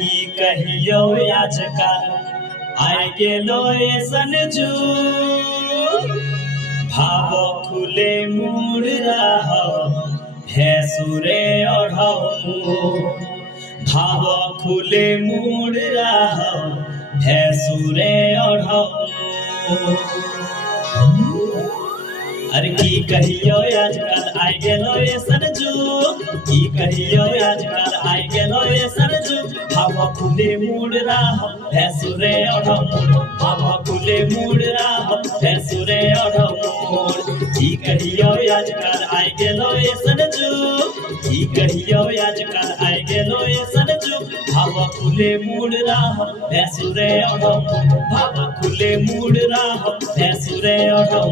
की कहियो आजकल आइ गेलो ऐसन जुग भाव खुले मूड रहो भैंसुरे ओढ़ो भाव खुले मूड रहो भैंसुरे ओढ़ो अरे की कहियो आजकल आइ गेलो ऐसन जुग की कहियो आजकल आइ गेलो ऐसन जुग भाव खुले मूड रहो भैंसुरे ओढ़ो भाव खुले मूड रहो भैंसुरे ओढ़ो की कहियो आजकल आइ गेलो ऐसन जुग की कहियो आजकल आइ गेलो ऐसन जुग भाव खुले मूड रहो भैंसुरे ओढ़ो भाव खुले मूड रहो भैंसुरे ओढ़ो